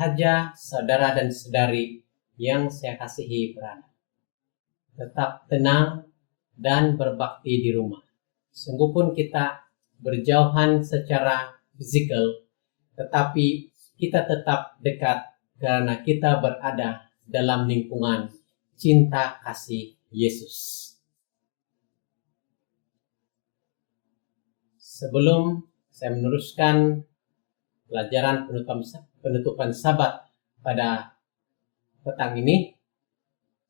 sahaja saudara dan saudari yang saya kasihi berada. Tetap tenang dan berbakti di rumah. Sungguh pun kita berjauhan secara fisikal, tetapi kita tetap dekat karena kita berada dalam lingkungan cinta kasih Yesus. Sebelum saya meneruskan pelajaran penutupan Sabat pada petang ini,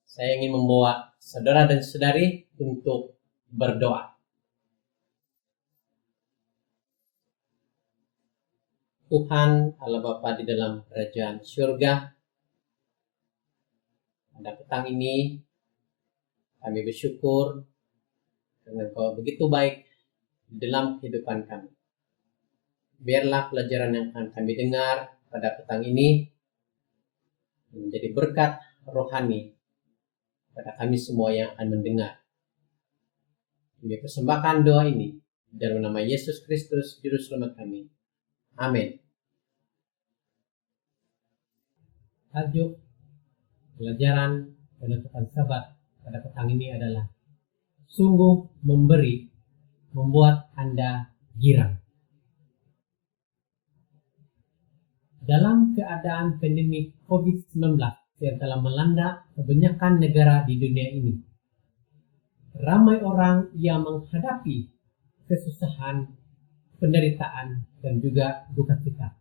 saya ingin membawa saudara dan saudari untuk berdoa. Tuhan Allah Bapa di dalam kerajaan surga, pada petang ini kami bersyukur karena Engkau begitu baik di dalam kehidupan kami. Biarlah pelajaran yang akan kami dengar pada petang ini menjadi berkat rohani pada kami semua yang akan mendengar. Kami persembahkan doa ini dalam nama Yesus Kristus, Juru Selamat kami. Amin. Tajuk pelajaran penutupan Sabat pada petang ini adalah sungguh memberi membuat Anda girang. Dalam keadaan pandemi COVID-19 yang telah melanda kebanyakan negara di dunia ini, ramai orang yang menghadapi kesusahan, penderitaan, dan juga duka cita.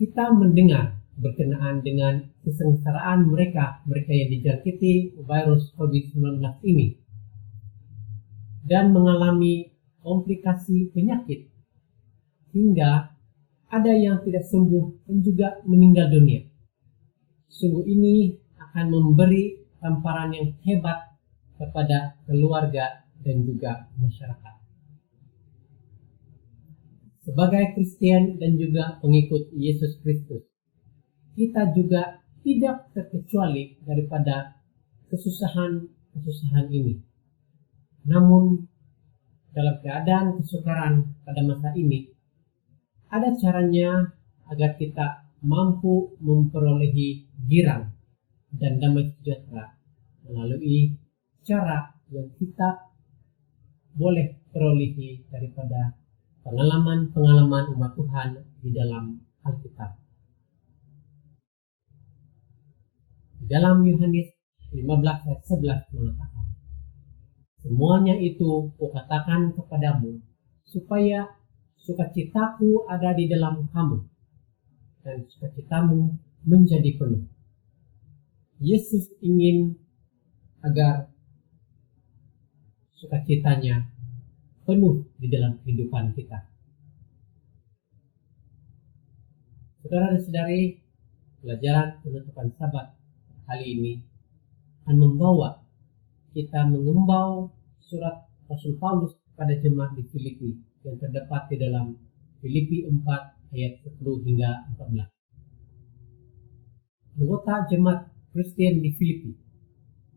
Kita mendengar berkenaan dengan kesengsaraan mereka yang dijangkiti virus COVID-19 ini dan mengalami komplikasi penyakit hingga ada yang tidak sembuh dan juga meninggal dunia. Sungguh ini akan memberi tamparan yang hebat kepada keluarga dan juga masyarakat. Sebagai Kristen dan juga pengikut Yesus Kristus, kita juga tidak terkecuali daripada kesusahan ini. Namun, dalam keadaan kesukaran pada masa ini, ada caranya agar kita mampu memperolehi girang dan damai sejahtera melalui cara yang kita boleh perolehi daripada pengalaman-pengalaman umat Tuhan di dalam Alkitab. Di dalam Yohanes 15 ayat 11 mengatakan, semuanya itu kukatakan kepadamu, supaya sukacitaku ada di dalam kamu, dan sukacitamu menjadi penuh. Yesus ingin agar sukacitanya penuh di dalam kehidupan kita. Saudara dan saudari, pelajaran penutupan Sabat kali ini akan membawa kita mengembau surat Rasul Paulus pada jemaat di Filipi yang terdapat di dalam Filipi 4 ayat 10 hingga 14. Anggota jemaat Kristen di Filipi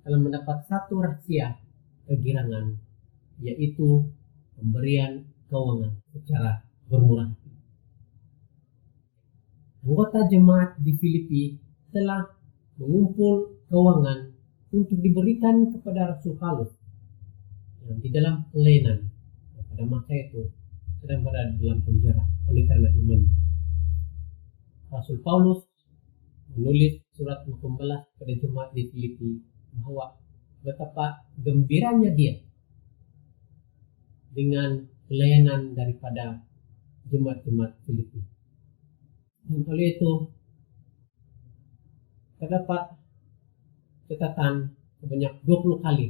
telah mendapat satu rahasia kegirangan, yaitu pemberian keuangan secara bermurah hati. Anggota jemaat di Filipi telah mengumpul keuangan untuk diberikan kepada Rasul Paulus yang di dalam pelayanan pada masa itu sedang berada dalam penjara oleh karena imannya. Rasul Paulus menulis surat membalas pada jemaat di Filipi bahwa betapa gembiranya dia dengan pelayanan daripada jemaat-jemaat Filipi. Dan oleh itu terdapat catatan sebanyak 20 kali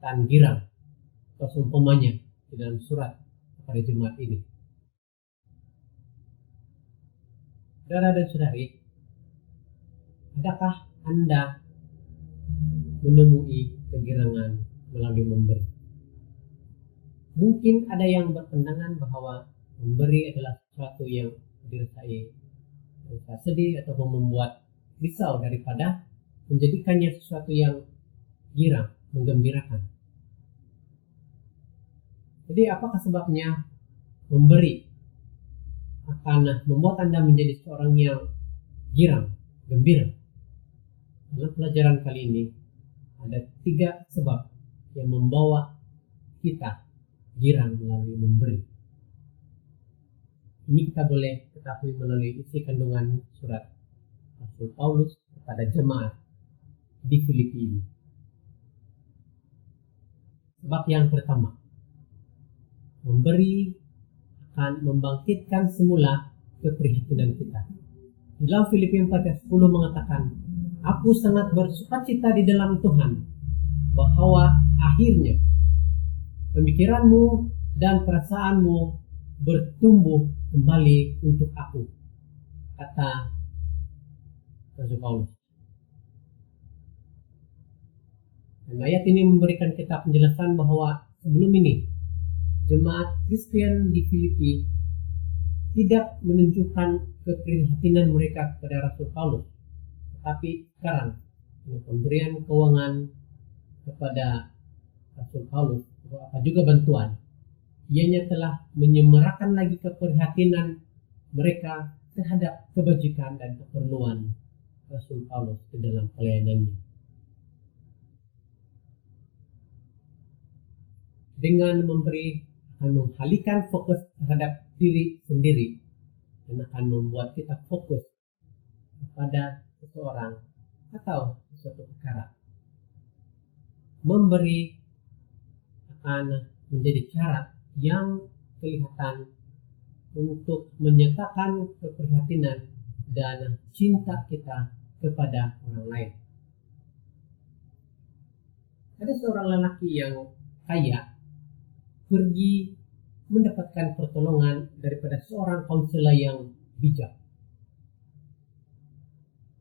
kata girang atau seumpamanya di dalam surat kepada jemaat ini. Saudara dan saudari, adakah Anda menemui kegirangan melalui memberi? Mungkin ada yang berpandangan bahwa memberi adalah sesuatu yang dirasai sedih atau membuat risau daripada menjadikannya sesuatu yang girang, menggembirakan. Jadi apakah sebabnya memberi akan membuat Anda menjadi seorang yang girang, gembira. Dalam pelajaran kali ini ada 3 sebab yang membawa kita girang melalui memberi. Ini kita boleh ketahui melalui isi kandungan surat Rasul Paulus kepada jemaat di Filipi ini. Sebab yang pertama, memberi akan membangkitkan semula keprihatinan kita. Dalam Filipi 4:10 mengatakan, aku sangat bersukacita di dalam Tuhan bahwa akhirnya pemikiranmu dan perasaanmu bertumbuh kembali untuk aku, kata Rasul Paulus. Dan ayat ini memberikan kita penjelasan bahwa sebelum ini jemaat Kristen di Filipi tidak menunjukkan keprihatinan mereka kepada Rasul Paulus, tetapi sekarang dengan pemberian keuangan kepada Rasul Paulus atau apa juga bantuan, ianya telah menyemarakan lagi keprihatinan mereka terhadap kebajikan dan keperluan Rasul Paulus di dalam pelayanannya. Dengan memberi akan mengalihkan fokus terhadap diri sendiri dan akan membuat kita fokus kepada seseorang atau suatu perkara. Memberi akan menjadi cara yang kelihatan untuk menyatakan keprihatinan dan cinta kita kepada orang lain. Ada seorang lelaki yang kaya pergi mendapatkan pertolongan daripada seorang kansela yang bijak.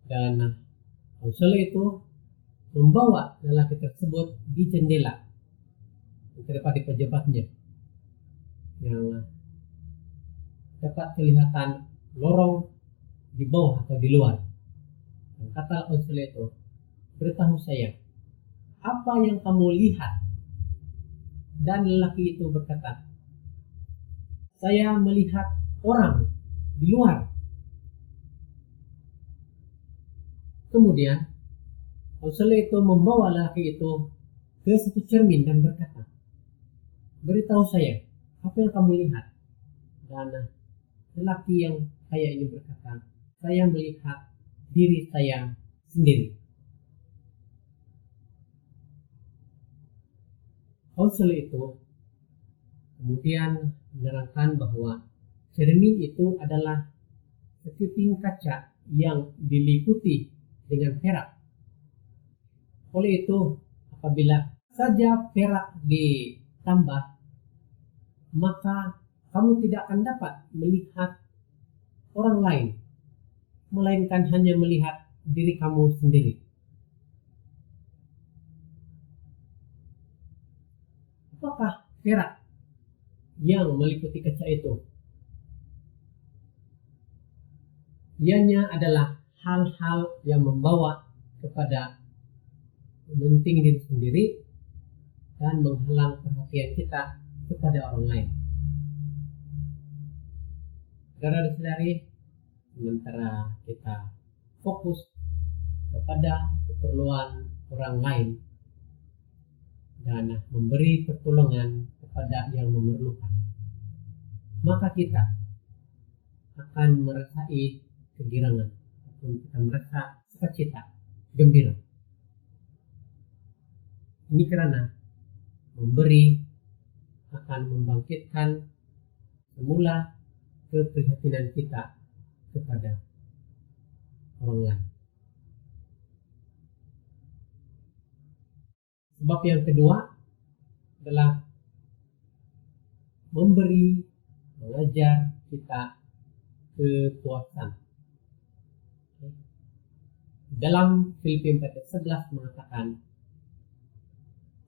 Dan kansela itu membawa lelaki tersebut di jendela yang terdapat di pejabatnya, yang dapat kelihatan lorong di bawah atau di luar. Dan kata kansela itu, beritahu saya, apa yang kamu lihat? Dan lelaki itu berkata, saya melihat orang di luar. Kemudian kansela itu membawa lelaki itu ke satu cermin dan berkata, beritahu saya, apa yang kamu lihat? Dan lelaki yang kaya ini berkata, saya melihat diri saya sendiri. Kansela itu kemudian menerangkan bahwa cermin itu adalah sekeping kaca yang diliputi dengan perak. Oleh itu, apabila saja perak ditambah, maka kamu tidak akan dapat melihat orang lain, melainkan hanya melihat diri kamu sendiri. Apakah perak yang meliputi kaca itu? Ianya adalah hal-hal yang membawa kepada mementing diri sendiri dan menghalang perhatian kita kepada orang lain. Saudara-saudari, sementara kita fokus kepada keperluan orang lain dan memberi pertolongan kepada yang memerlukan, maka kita akan merasai kegirangan, atau kita merasa sukacita, gembira. Ini karena memberi akan membangkitkan semula keprihatinan kita kepada orang lain. Sebab yang kedua adalah memberi mengajar kita kepuasan. Dalam Filipi 4:11 mengatakan,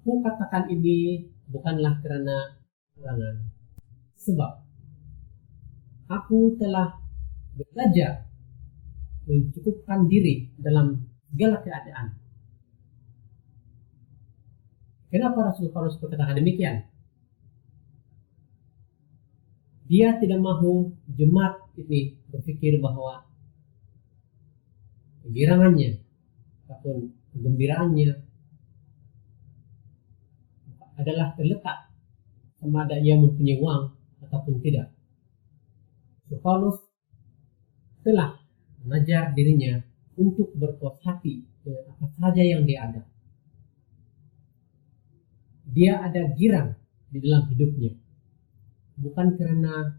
ku katakan ini bukanlah karena kekurangan, sebab aku telah belajar mencukupkan diri dalam segala keadaan. Kenapa Rasul Paulus berkata demikian? Dia tidak mahu jemaat ini berpikir bahwa kegirangannya ataupun kegembiraannya adalah terletak sama ada ia mempunyai uang ataupun tidak. So, Paulus telah mengajar dirinya untuk berpuas hati dengan apa saja yang dia ada. Dia ada girang di dalam hidupnya, bukan karena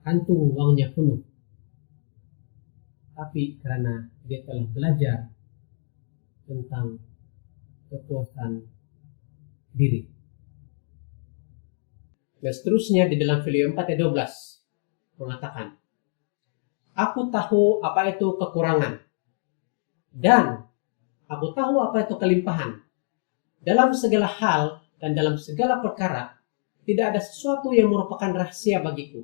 kantung uangnya penuh, tapi karena dia telah belajar tentang kepuasan diri. Dan seterusnya di dalam Filipi 4 ayat 12 mengatakan, aku tahu apa itu kekurangan dan aku tahu apa itu kelimpahan. Dalam segala hal dan dalam segala perkara tidak ada sesuatu yang merupakan rahasia bagiku,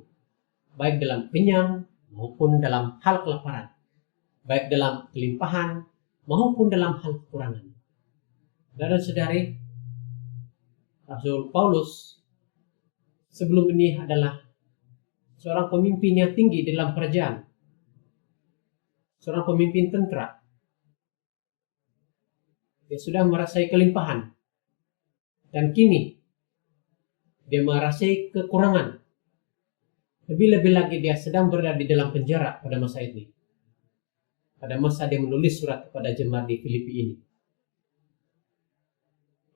baik dalam kenyang maupun dalam hal kelaparan, baik dalam kelimpahan maupun dalam hal kekurangan. Saudara-saudari, Rasul Paulus sebelum ini adalah seorang pemimpin yang tinggi dalam kerajaan, seorang pemimpin tentara. Dia sudah merasai kelimpahan dan kini dia merasai kekurangan. Lebih-lebih lagi dia sedang berada di dalam penjara pada masa ini, pada masa dia menulis surat kepada jemaat di Filipi ini.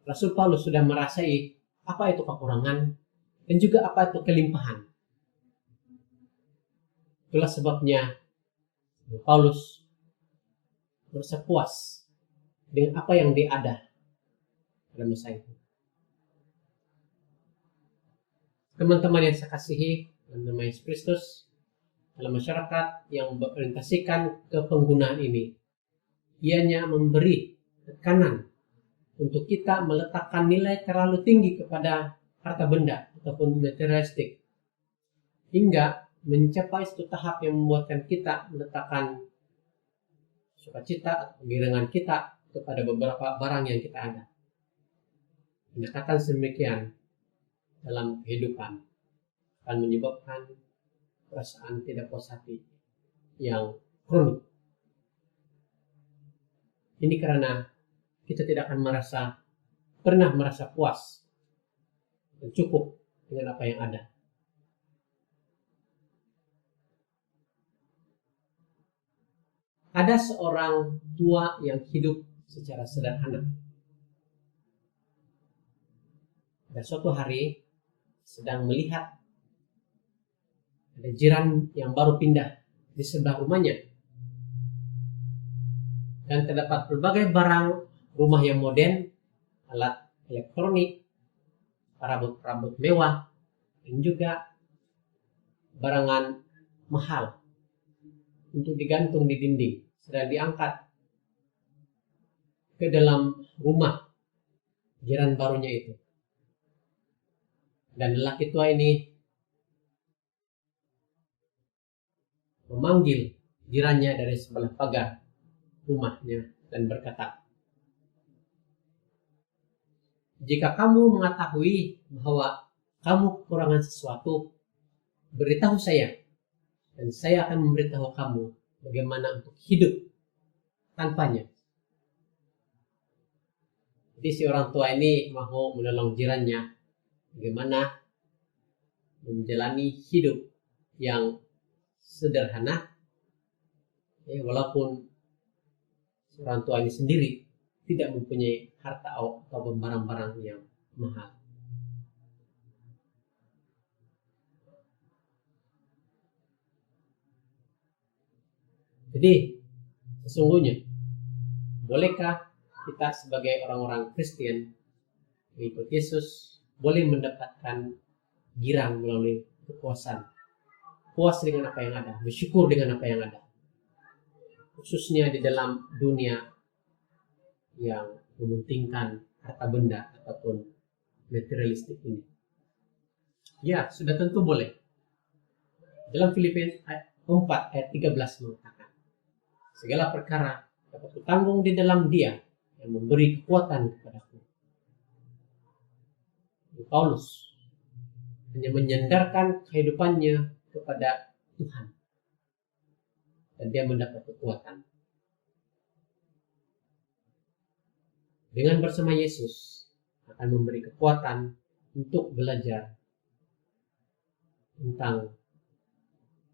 Rasul Paulus sudah merasai apa itu kekurangan dan juga apa itu kelimpahan. Itulah sebabnya Paulus merasa puas dengan apa yang dia ada pada masa itu. Teman-teman yang saya kasihi dalam nama Yesus Kristus, dalam masyarakat yang berorientasikan ke penggunaan ini, ianya memberi tekanan untuk kita meletakkan nilai terlalu tinggi kepada harta benda ataupun materialistik, hingga mencapai satu tahap yang membuatkan kita meletakkan sukacita atau kegirangan kita kepada beberapa barang yang kita ada. Pendekatan sedemikian dalam kehidupan akan menyebabkan perasaan tidak puas hati yang kronik. Ini karena kita tidak akan pernah merasa puas dan cukup dengan apa yang ada. Ada seorang tua yang hidup secara sederhana. Pada suatu hari sedang melihat ada jiran yang baru pindah di sebelah rumahnya, dan terdapat berbagai barang rumah yang modern, alat elektronik, perabot-perabot mewah, dan juga barangan mahal untuk digantung di dinding sedang diangkat ke dalam rumah jiran barunya itu. Dan lelaki tua ini memanggil jirannya dari sebelah pagar rumahnya dan berkata, jika kamu mengetahui bahwa kamu kekurangan sesuatu, beritahu saya, dan saya akan memberitahu kamu bagaimana untuk hidup tanpanya. Jadi si orang tua ini mau menolong jirannya bagaimana menjalani hidup yang sederhana, walaupun orang tua ini sendiri tidak mempunyai harta atau barang-barang yang mahal. Jadi sesungguhnya, bolehkah kita sebagai orang-orang Kristen mengikut Yesus boleh mendapatkan girang melalui kepuasan, puas dengan apa yang ada, bersyukur dengan apa yang ada, khususnya di dalam dunia yang mementingkan harta benda ataupun materialistik ini? Ya, sudah tentu boleh. Dalam Filipi 4 ayat 13 mengatakan, segala perkara dapat kutanggung di dalam Dia yang memberi kekuatan kepadaku. Paulus hanya menyandarkan kehidupannya kepada Tuhan. Dan dia mendapat kekuatan. Dengan bersama Yesus akan memberi kekuatan untuk belajar tentang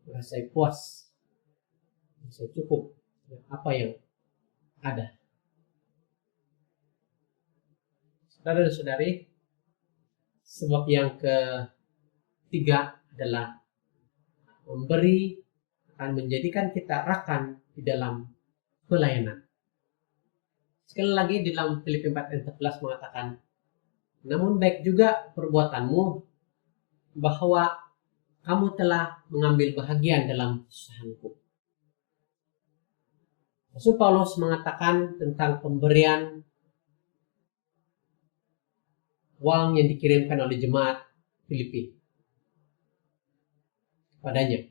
merasa puas, merasa cukup dengan apa yang ada. Saudara-saudari, sebab yang ketiga adalah memberi akan menjadikan kita rakan di dalam pelayanan. Sekali lagi di dalam Filipi 4 ayat 14 mengatakan, namun baik juga perbuatanmu bahwa kamu telah mengambil bahagian dalam kesusahanku. Rasul Paulus mengatakan tentang pemberian uang yang dikirimkan oleh jemaat Filipi padanya.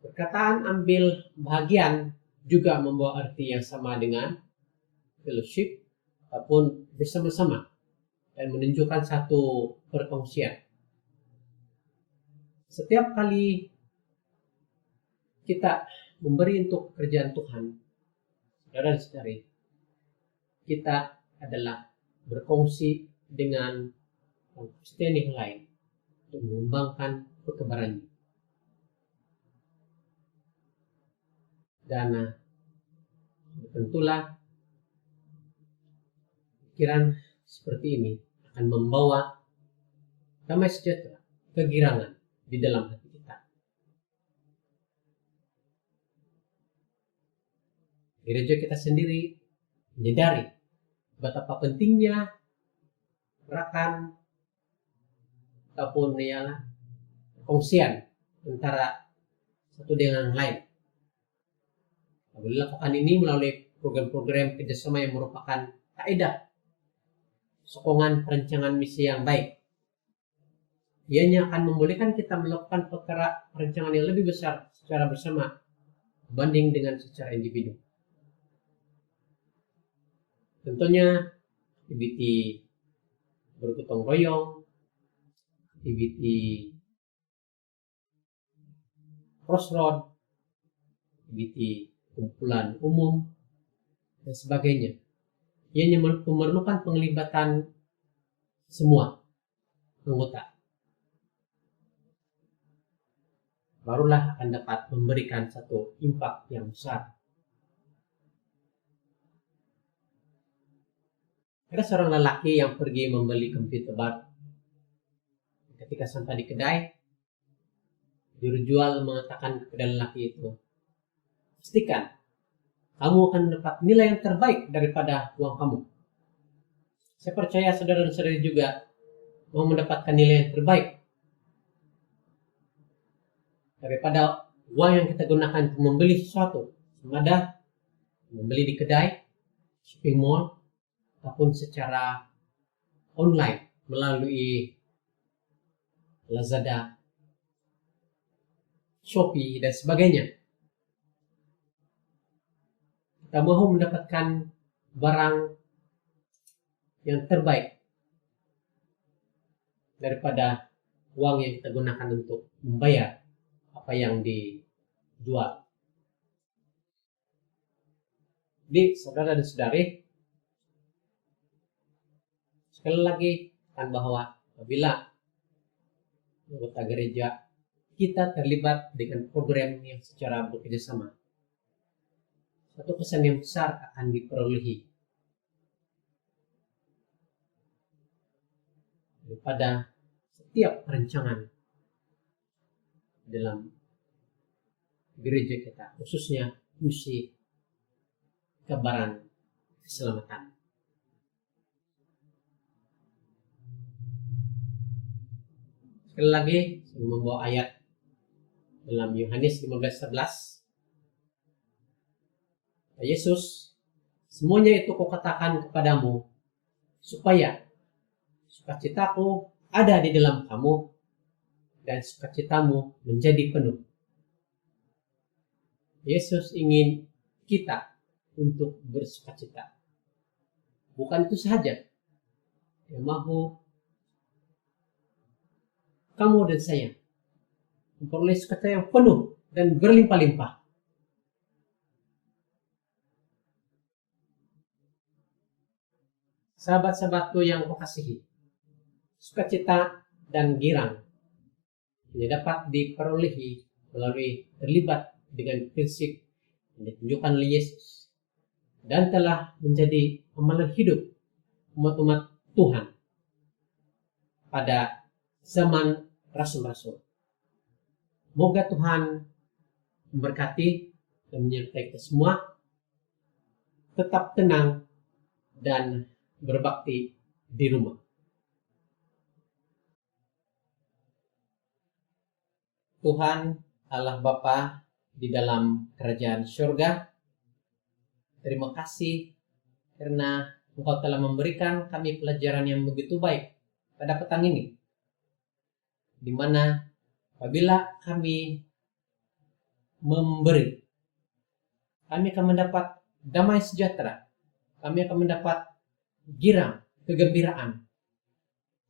Perkataan ambil bahagian juga membawa arti yang sama dengan fellowship ataupun bersama-sama dan menunjukkan satu perkongsian. Setiap kali kita memberi untuk pekerjaan Tuhan, saudara-saudari, kita adalah berkongsi dengan Kristen yang lain untuk mengembangkan kekebarannya. Dan tentulah pikiran seperti ini akan membawa damai sejahtera, kegirangan di dalam hati kita. Gereja kita sendiri menyadari betapa pentingnya rakan ataupun ialah kongsian antara satu dengan lain. Boleh lakukan ini melalui program-program kerjasama yang merupakan kaidah sokongan perencanaan misi yang baik. Ianya akan membolehkan kita melakukan perencanaan yang lebih besar secara bersama dibanding dengan secara individu. Tentunya aktiviti bergotong royong, aktiviti crossroad, aktiviti kumpulan umum, dan sebagainya. Ianya memerlukan penglibatan semua anggota. Barulah akan dapat memberikan satu impact yang besar. Ada seorang lelaki yang pergi membeli komputer baru. Ketika sampai di kedai, juru jual mengatakan kepada lelaki itu, pastikan kamu akan mendapat nilai yang terbaik daripada uang kamu. Saya percaya saudara dan saudari juga mau mendapatkan nilai yang terbaik daripada uang yang kita gunakan untuk membeli sesuatu. Sama ada membeli di kedai, shopping mall, ataupun secara online melalui Lazada, Shopee, dan sebagainya. Kita mau mendapatkan barang yang terbaik daripada uang yang kita gunakan untuk membayar apa yang dijual. Jadi saudara dan saudari, sekali lagi kan bahwa apabila anggota gereja kita terlibat dengan program yang secara bekerjasama, satu pesan yang besar akan diperolehi daripada setiap perencanaan dalam gereja kita, khususnya misi kebaran keselamatan. Sekali lagi, saya membawa ayat dalam Yohanes 15:11. Yesus, semuanya itu kukatakan kepadamu, supaya sukacitaku ada di dalam kamu, dan sukacitamu menjadi penuh. Yesus ingin kita untuk bersukacita. Bukan itu saja. Dia mau kamu dan saya memperoleh sukacita yang penuh dan berlimpah-limpah. Sahabat-sahabatku yang kukasihi, sukacita dan girang ini dapat diperolehi melalui terlibat dengan prinsip yang ditunjukkan oleh Yesus dan telah menjadi amalan hidup umat-umat Tuhan pada zaman rasul-rasul. Moga Tuhan memberkati dan menyertai kita semua tetap tenang dan berbakti di rumah. Tuhan Allah Bapa di dalam kerajaan surga, terima kasih karena Engkau telah memberikan kami pelajaran yang begitu baik pada petang ini, di mana apabila kami memberi, kami akan mendapat damai sejahtera, kami akan mendapat girang, kegembiraan,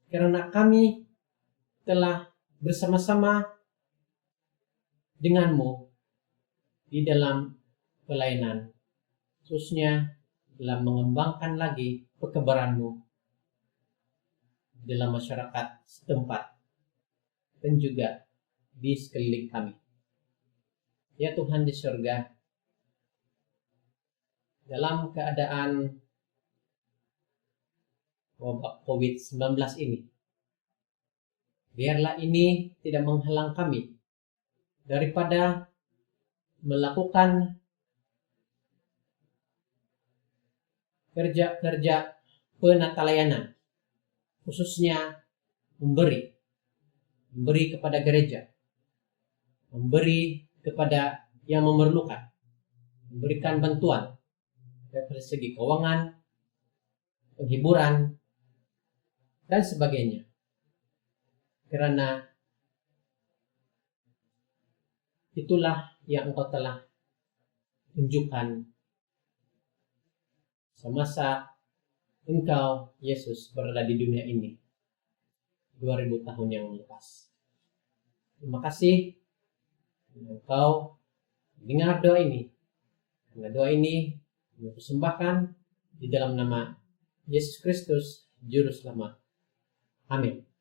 karena kami telah bersama-sama denganmu di dalam pelayanan, khususnya dalam mengembangkan lagi pekebaranmu dalam masyarakat setempat dan juga di sekeliling kami. Ya Tuhan di surga, dalam keadaan wabah COVID-19 ini, biarlah ini tidak menghalang kami daripada melakukan kerja-kerja penatalayanan, khususnya memberi kepada gereja, memberi kepada yang memerlukan, memberikan bantuan dari segi keuangan, penghiburan, dan sebagainya. Karena itulah yang Engkau telah tunjukkan semasa Engkau, Yesus, berada di dunia ini 2000 tahun yang lepas. Terima kasih Engkau dengar doa ini. Karena doa ini dipersembahkan di dalam nama Yesus Kristus, Juru Selamat. Amin.